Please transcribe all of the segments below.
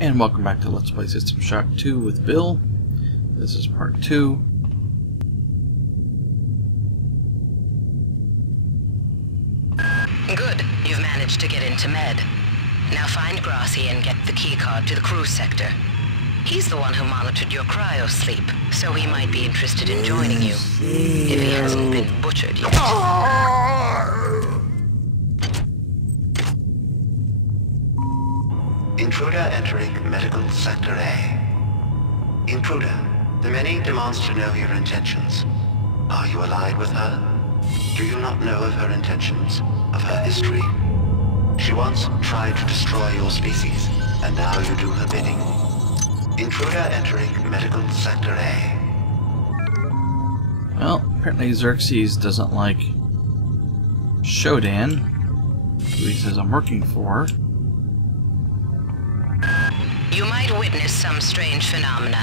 And welcome back to Let's Play System Shock 2 with Bill. This is part 2. Good. You've managed to get into Med. Now find Grassi and get the keycard to the cruise sector. He's the one who monitored your cryo-sleep, so he might be interested in joining you. If he hasn't been butchered yet. Intruder entering Medical Sector A. Intruder, the Many demands to know your intentions. Are you allied with her? Do you not know of her intentions, of her history? She once tried to destroy your species, and now you do her bidding. Intruder entering Medical Sector A. Well, apparently Xerxes doesn't like Shodan, who he says I'm working for. You might witness some strange phenomena.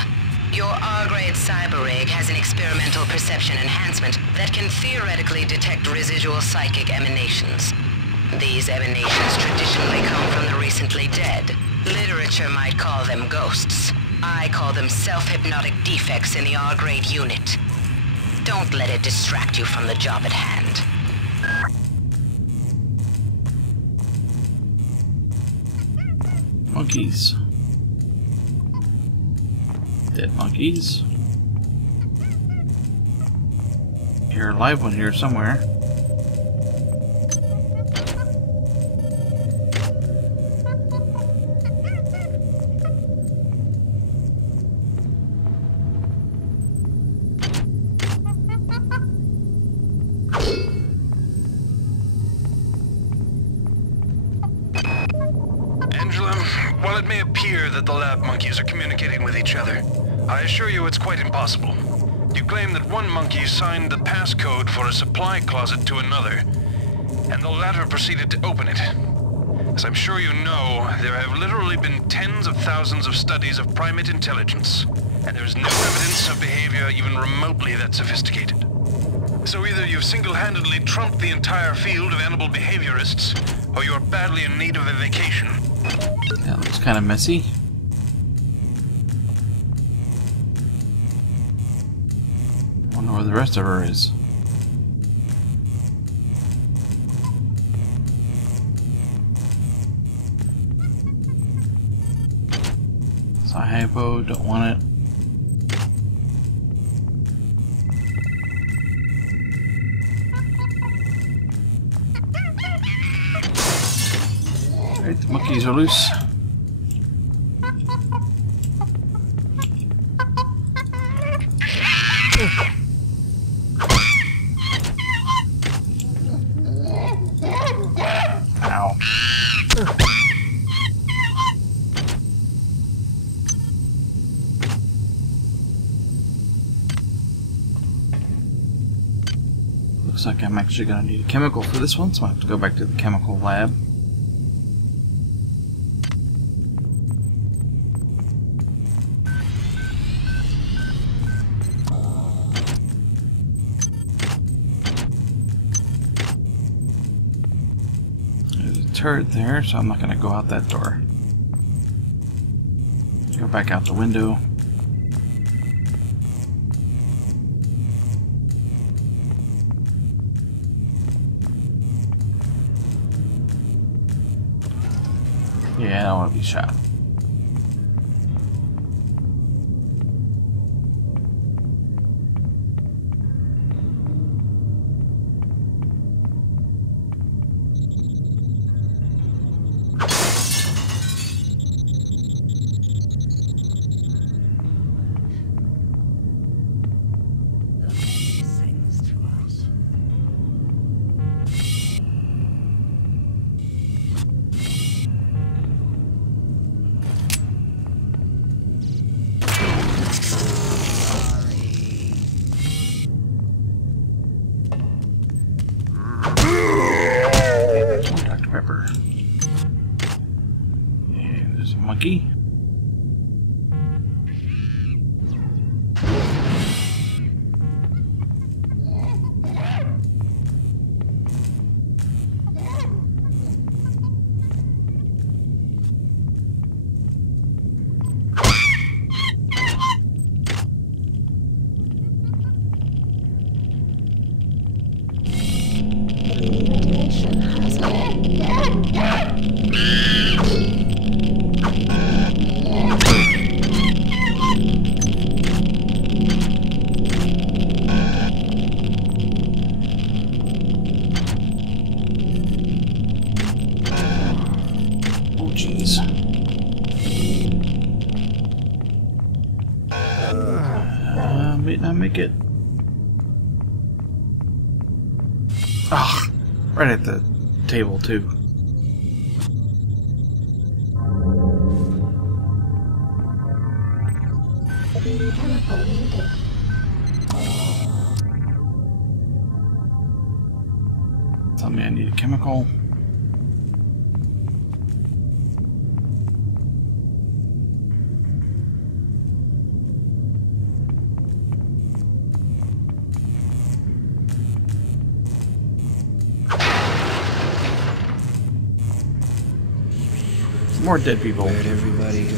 Your R-grade cyber rig has an experimental perception enhancement that can theoretically detect residual psychic emanations. These emanations traditionally come from the recently dead. Literature might call them ghosts. I call them self-hypnotic defects in the R-grade unit. Don't let it distract you from the job at hand. Monkeys. Dead monkeys. Hear a live one here somewhere. While it may appear that the lab monkeys are communicating with each other, I assure you it's quite impossible. You claim that one monkey signed the passcode for a supply closet to another, and the latter proceeded to open it. As I'm sure you know, there have literally been tens of thousands of studies of primate intelligence, and there is no evidence of behavior even remotely that sophisticated. So either you've single-handedly trumped the entire field of animal behaviorists, or you're badly in need of a vacation. That looks kind of messy. Wonder where the rest of her is. Hypo, don't want it. Alright, the monkeys are loose. Ow. Looks like I'm actually going to need a chemical for this one, so I have to go back to the chemical lab. There's a turret there, so I'm not going to go out that door. Go back out the window. Yeah, I don't want to be shot. Pepper. And there's a monkey. may not make it. Ah, right at the table too. Tell me I need a chemical. More dead people. Where'd everybody go?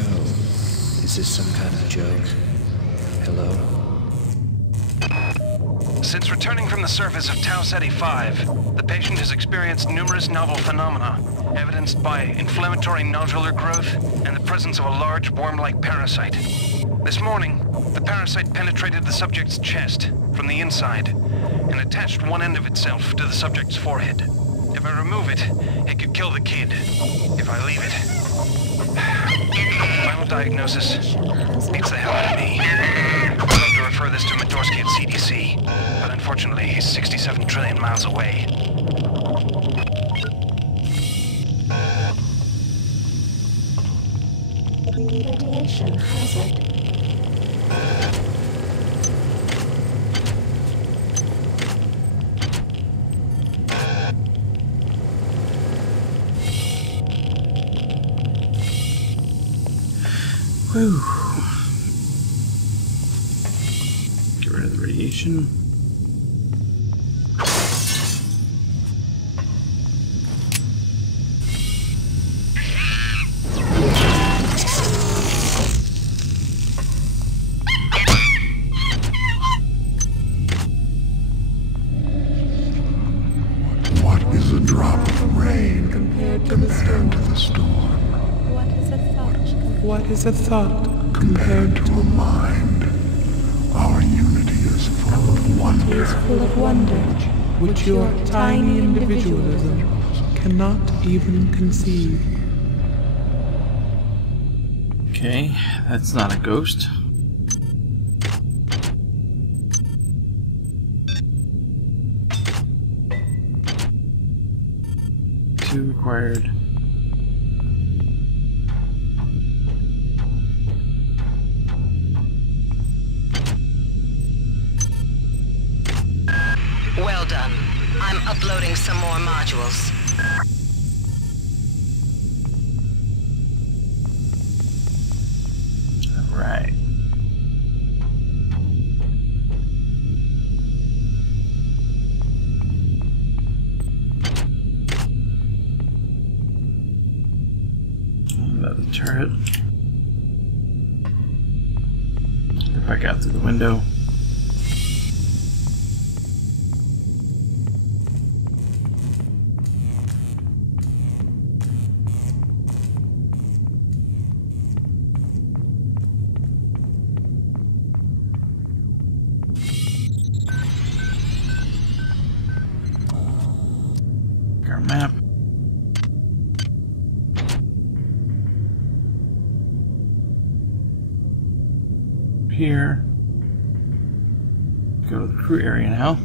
Is this some kind of joke? Hello? Since returning from the surface of Tau Ceti 5, the patient has experienced numerous novel phenomena, evidenced by inflammatory nodular growth and the presence of a large worm-like parasite. This morning, the parasite penetrated the subject's chest from the inside and attached one end of itself to the subject's forehead. If I remove it, it could kill the kid. If I leave it... Final diagnosis beats the hell out of me. I'd love to refer this to Meteorski at CDC, but unfortunately he's 67 trillion miles away. Radiation hazard. Whew. Get rid of the radiation. What is a drop of rain compared to the storm? What is a thought compared To a mind. Our unity is full of wonder. full of wonder, which your tiny individualism cannot even conceive? Okay, that's not a ghost. Two required. Well done. I'm uploading some more modules. Right. Another turret. Get back out through the window. Our map. Here. Go to the crew area now.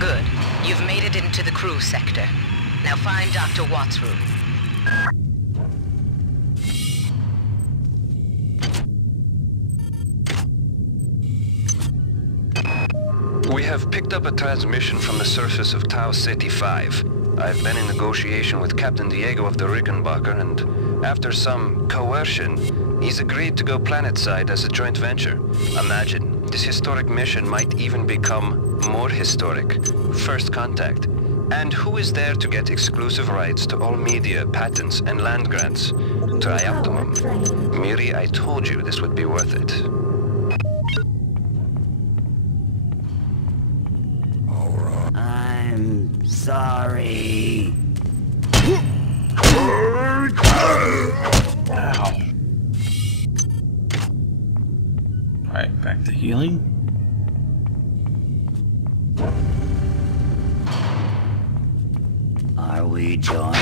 Good. You've made it into the crew sector. Now find Dr. Watt's room. We have picked up a transmission from the surface of Tau Ceti 5. I've been in negotiation with Captain Diego of the Rickenbacker, and after some coercion, he's agreed to go planetside as a joint venture. Imagine, this historic mission might even become more historic. First contact. And who is there to get exclusive rights to all media, patents, and land grants? Trioptimum. Miri, I told you this would be worth it. I'm sorry. Ow. Alright, back to healing. Are we join?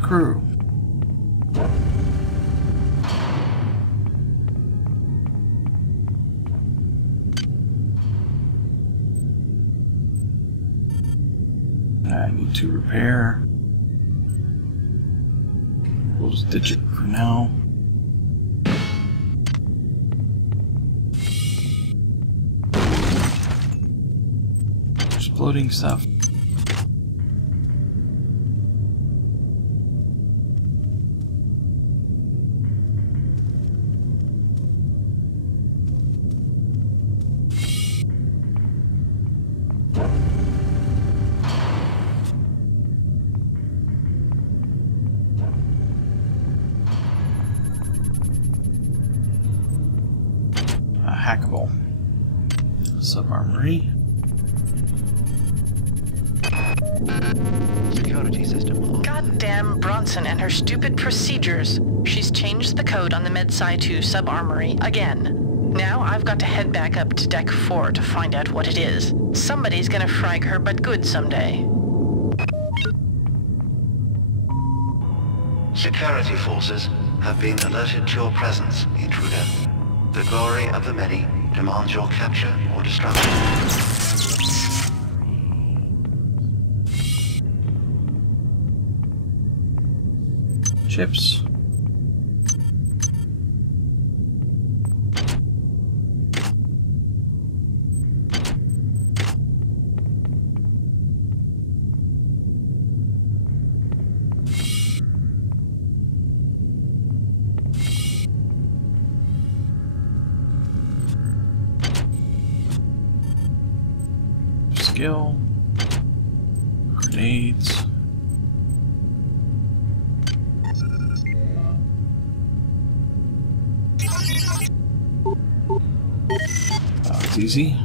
Crew. I need to repair. We'll just ditch it for now. Exploding stuff. Hackable. Sub-armory. Security system. Goddamn Bronson and her stupid procedures. She's changed the code on the MedSci 2 sub-armory again. Now I've got to head back up to Deck 4 to find out what it is. Somebody's gonna frag her but good someday. Security forces have been alerted to your presence, intruder. The glory of the many demands your capture or destruction. Chips. Skill, grenades, it's easy.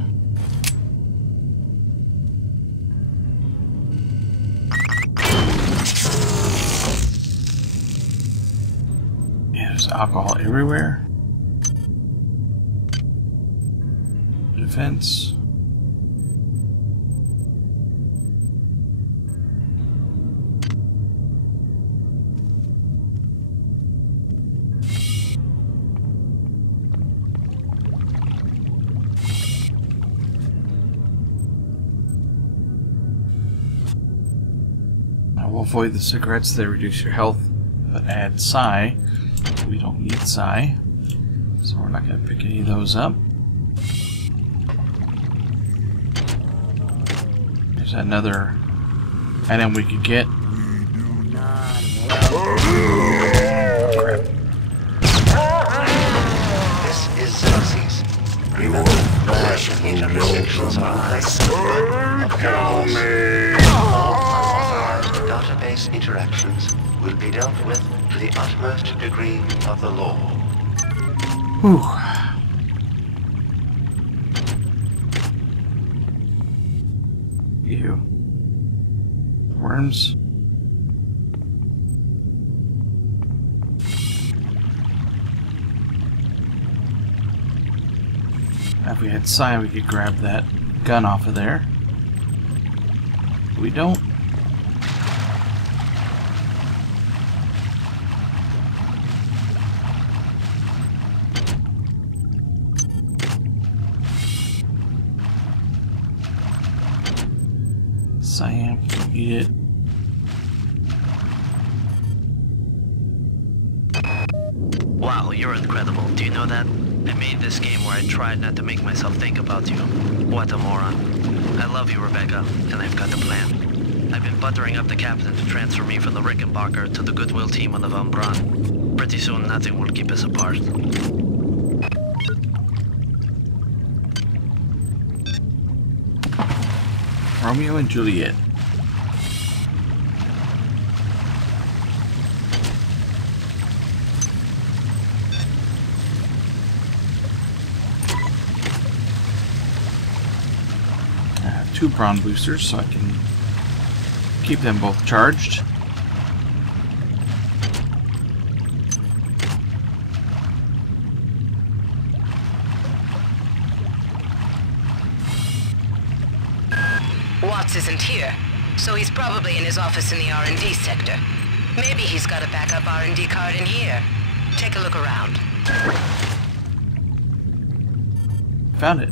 Yeah, there's alcohol everywhere. Defense. Avoid the cigarettes, they reduce your health, but add psi. We don't need psi, so we're not going to pick any of those up. There's another item we could get. Oh, crap. This is Xerxes. Remember, the intersections are high. Database interactions will be dealt with to the utmost degree of the law. Whew. Ew. Worms. If we had psi, we could grab that gun off of there. We don't. Cyan, don't need it. Wow, you're incredible. Do you know that? I made this game where I tried not to make myself think about you. What a moron. I love you, Rebecca, and I've got a plan. I've been buttering up the captain to transfer me from the Rickenbacker to the Goodwill team on the Von Braun. Pretty soon, nothing will keep us apart. Romeo and Juliet. I have 2 prawn boosters, so I can keep them both charged. Mutants isn't here, so he's probably in his office in the R&D sector. Maybe he's got a backup R&D card in here. Take a look around. Found it.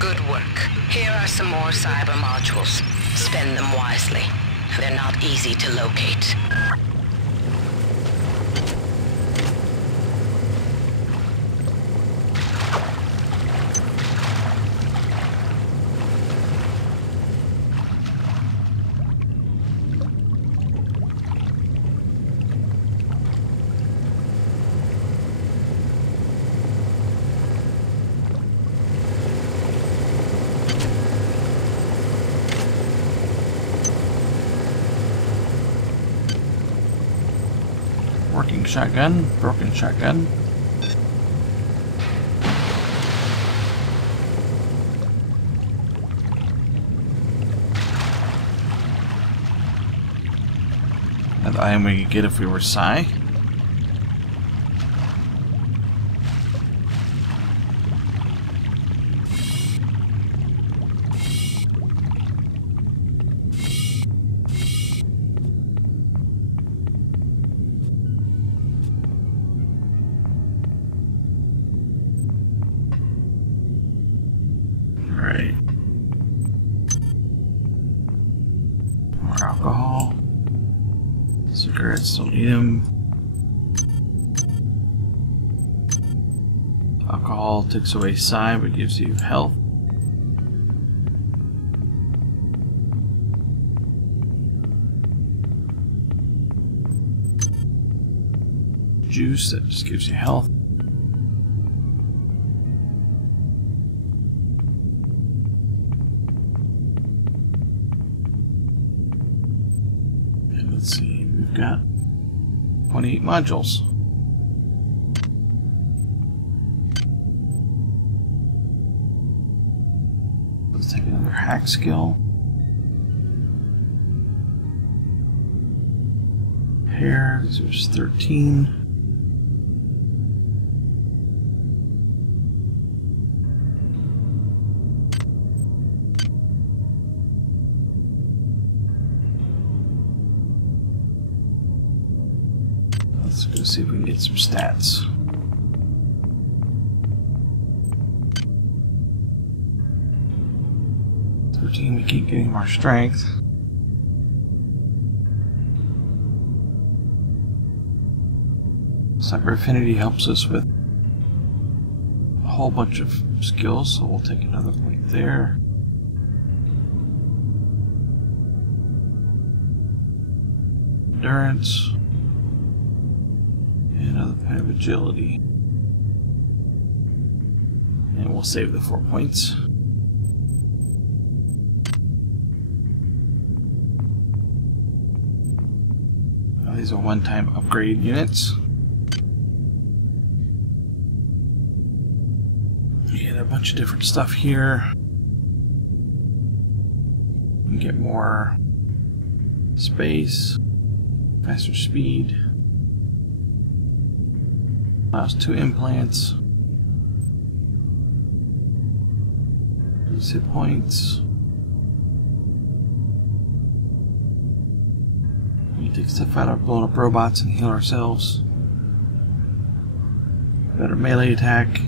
Good work. Here are some more cyber modules. Spend them wisely. They're not easy to locate. Working shotgun, broken shotgun. Another item we could get if we were Psy. More alcohol. Cigarettes, don't need them. Alcohol takes away psi but gives you health. Juice that just gives you health. Let's see, we've got 28 modules. Let's take another hack skill. Hair, there's 13. Let's go see if we can get some stats. We keep getting more strength. Cyber Affinity helps us with a whole bunch of skills, so we'll take another point there. Endurance. And another point of agility. And we'll save the 4 points. These are one-time upgrade units. You get a bunch of different stuff here. You get more space, faster speed. Allows 2 implants. Hit points. We take stuff out of blown up robots and heal ourselves. Better melee attack.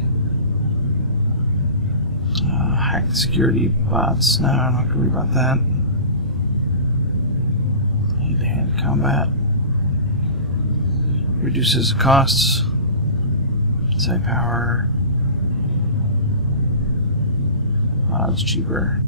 Hack security bots. No, I'm not going to worry about that. Hand-to-hand combat. Reduces costs. Side power. It's cheaper.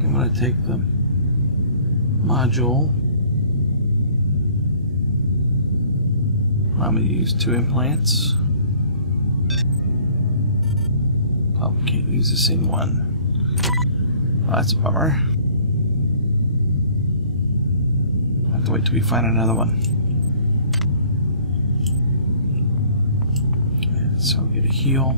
I'm going to take the module. I'm going to use 2 implants. Oh, we can't use the same one. Oh, that's a bummer. I'll have to wait till we find another one. And so I'll get a heal.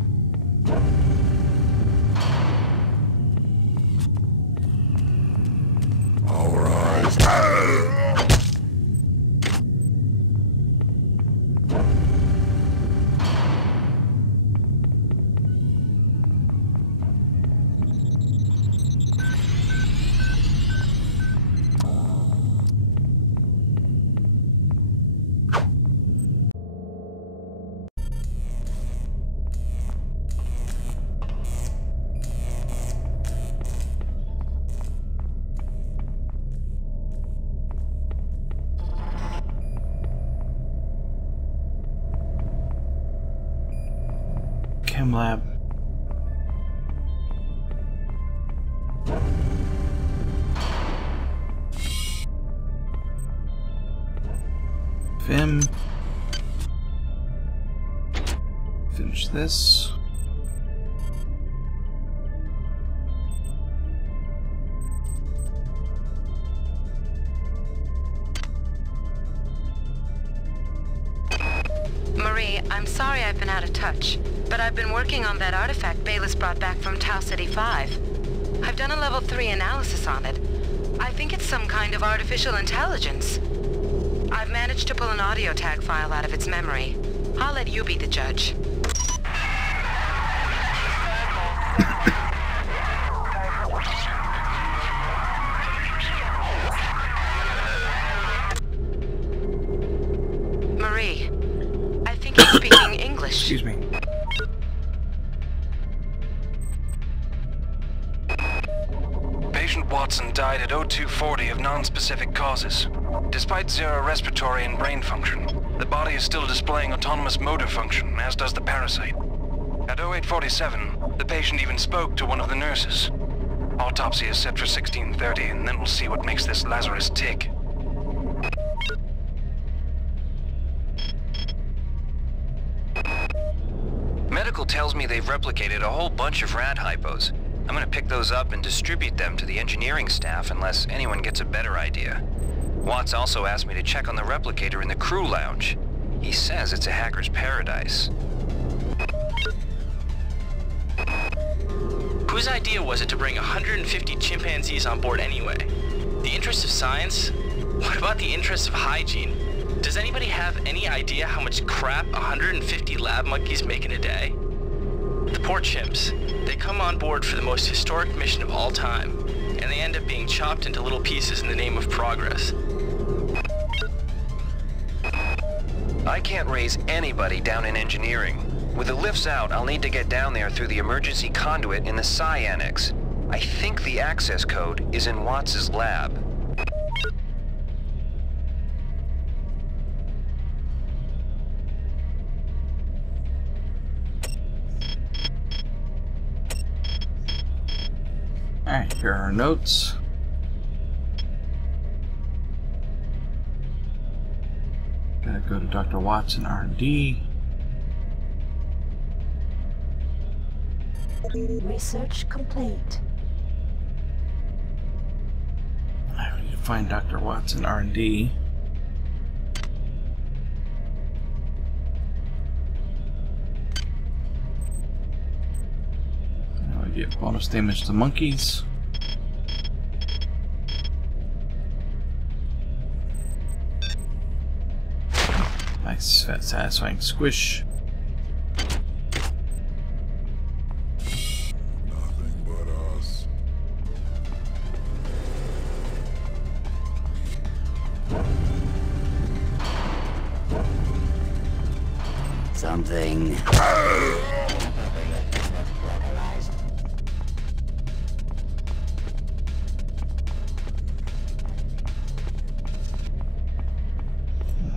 Chem lab. Vim. Finish this. Marie, I'm sorry I've been out of touch, but I've been working on that artifact Bayless brought back from Tau City 5. I've done a level 3 analysis on it. I think it's some kind of artificial intelligence. I've managed to pull an audio tag file out of its memory. I'll let you be the judge. Marie, I think you're speaking English. Excuse me. Patient Watson died at 0240 of non-specific causes. Despite zero respiratory and brain function, the body is still displaying autonomous motor function, as does the parasite. At 0847, the patient even spoke to one of the nurses. Autopsy is set for 1630, and then we'll see what makes this Lazarus tick. Medical tells me they've replicated a whole bunch of rad hypos. I'm gonna pick those up and distribute them to the engineering staff unless anyone gets a better idea. Watts also asked me to check on the replicator in the crew lounge. He says it's a hacker's paradise. Whose idea was it to bring 150 chimpanzees on board anyway? The interests of science? What about the interests of hygiene? Does anybody have any idea how much crap 150 lab monkeys make in a day? The poor chimps. They come on board for the most historic mission of all time, and they end up being chopped into little pieces in the name of progress. I can't raise anybody down in engineering. With the lifts out, I'll need to get down there through the emergency conduit in the Psi Annex. I think the access code is in Watts' lab. Alright, here are our notes. Gotta go to Dr. Watts and R&D. Research complete. I need to find Dr. Watts and R&D. Now I get bonus damage to monkeys. Nice, fat, satisfying squish. Nothing but us. Something.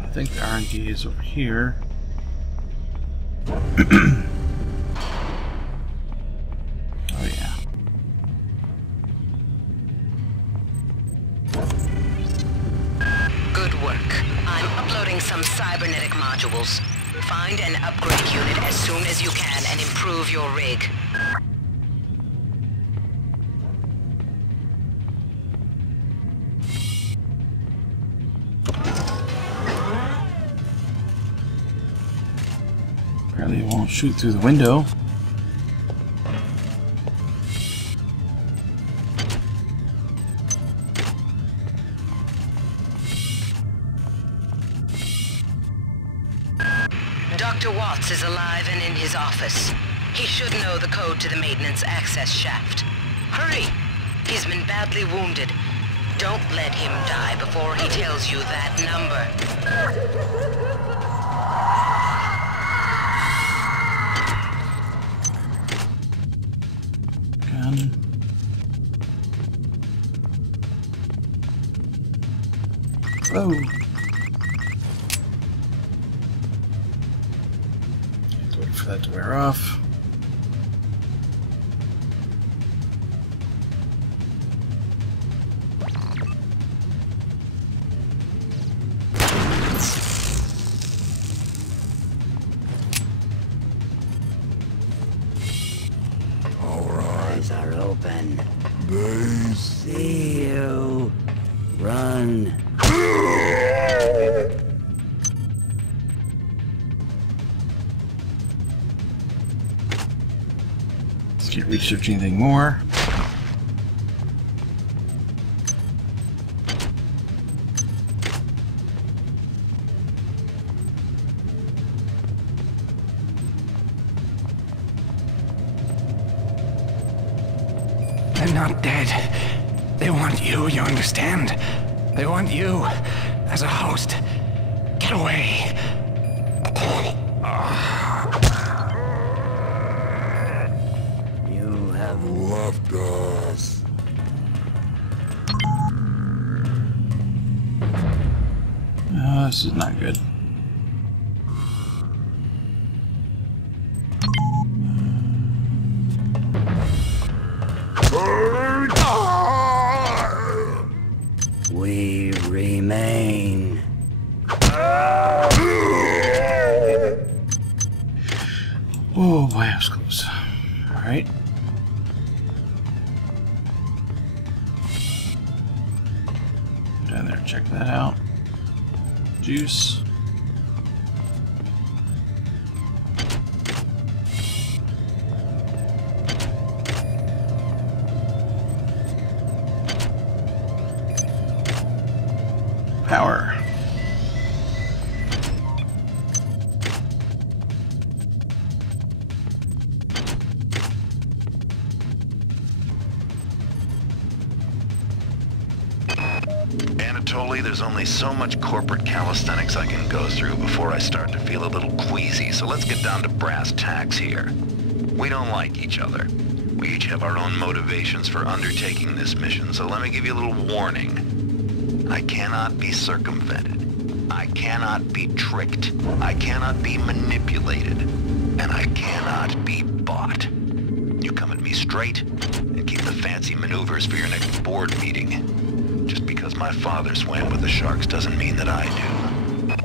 I think the R&D is over here. Oh yeah. Good work. I'm uploading some cybernetic modules. Find an upgrade unit as soon as you can and improve your rig. Apparently it won't shoot through the window. Dr. Watts is alive and in his office. He should know the code to the maintenance access shaft. Hurry! He's been badly wounded. Don't let him die before he tells you that number. Gun. Oh. Wait for that to wear off. run. They See you. Run. Can't research anything more. They're not dead. They want you understand? They want you as a host. Get away. You have left us. This is not good. We remain. Oh boy, that was close. Alright. Down there, check that out. Juice. Power. Anatoly, there's only so much corporate calisthenics I can go through before I start to feel a little queasy, so let's get down to brass tacks here. We don't like each other. We each have our own motivations for undertaking this mission, so let me give you a little warning. I cannot be circumvented. I cannot be tricked. I cannot be manipulated. And I cannot be bought. You come at me straight, and keep the fancy maneuvers for your next board meeting. Just because my father swam with the sharks doesn't mean that I do.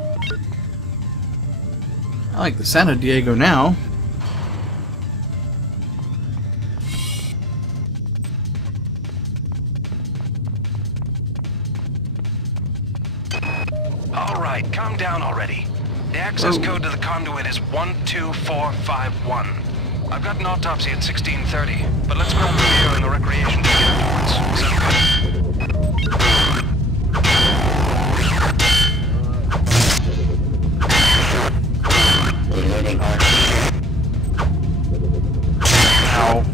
I like the San Diego now. Alright, calm down already. The access code to the conduit is 12451. I've got an autopsy at 16:30, but let's grab the beer and the recreation day afterwards. Sound good? Ow.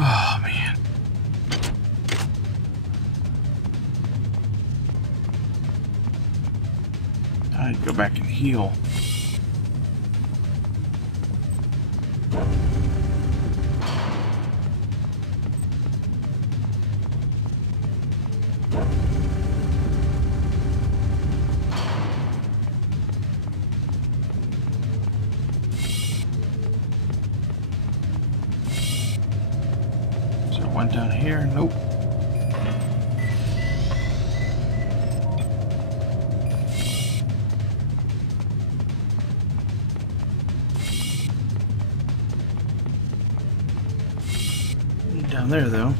Oh, man. I'd go back and heal. One down here, nope. Down there though.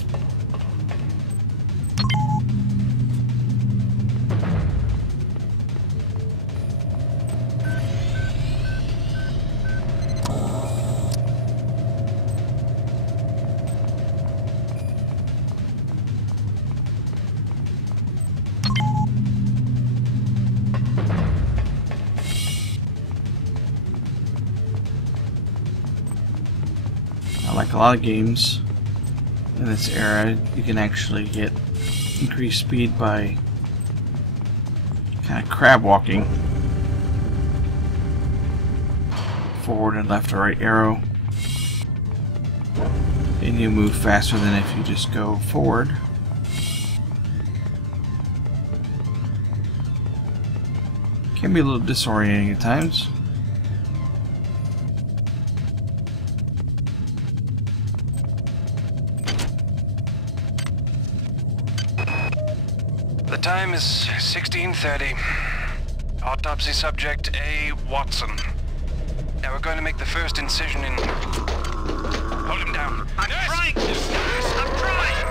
Like a lot of games in this era, you can actually get increased speed by kind of crab walking. Forward and left or right arrow. And you move faster than if you just go forward. Can be a little disorienting at times. The time is 16:30. Autopsy subject A. Watson. Now we're going to make the first incision in... Hold him down. I'm trying! I'm trying!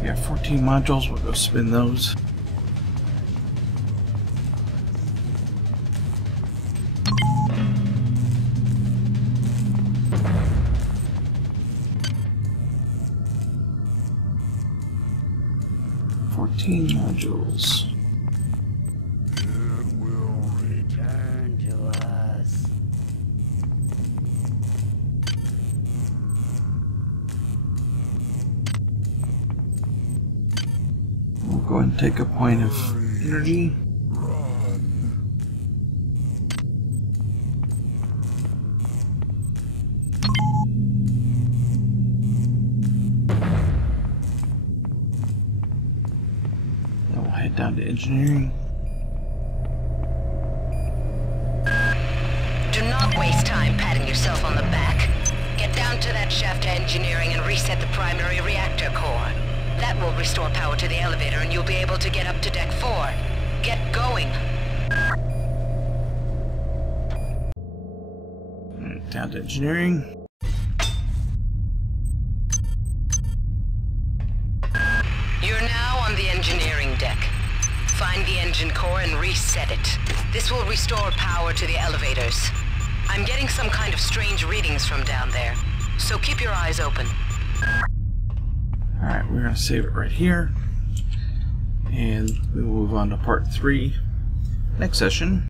We got 14 modules, we'll go spin those. Modules. It will Return to us. We'll go ahead and take a point of energy. Down to engineering. Do not waste time patting yourself on the back. Get down to that shaft to engineering and reset the primary reactor core. That will restore power to the elevator and you'll be able to get up to deck 4. Get going. Down to engineering. You're now on the engineering deck. Find the engine core and reset it. This will restore power to the elevators. I'm getting some kind of strange readings from down there, so keep your eyes open. Alright, we're going to save it right here. And we will move on to part 3 next session.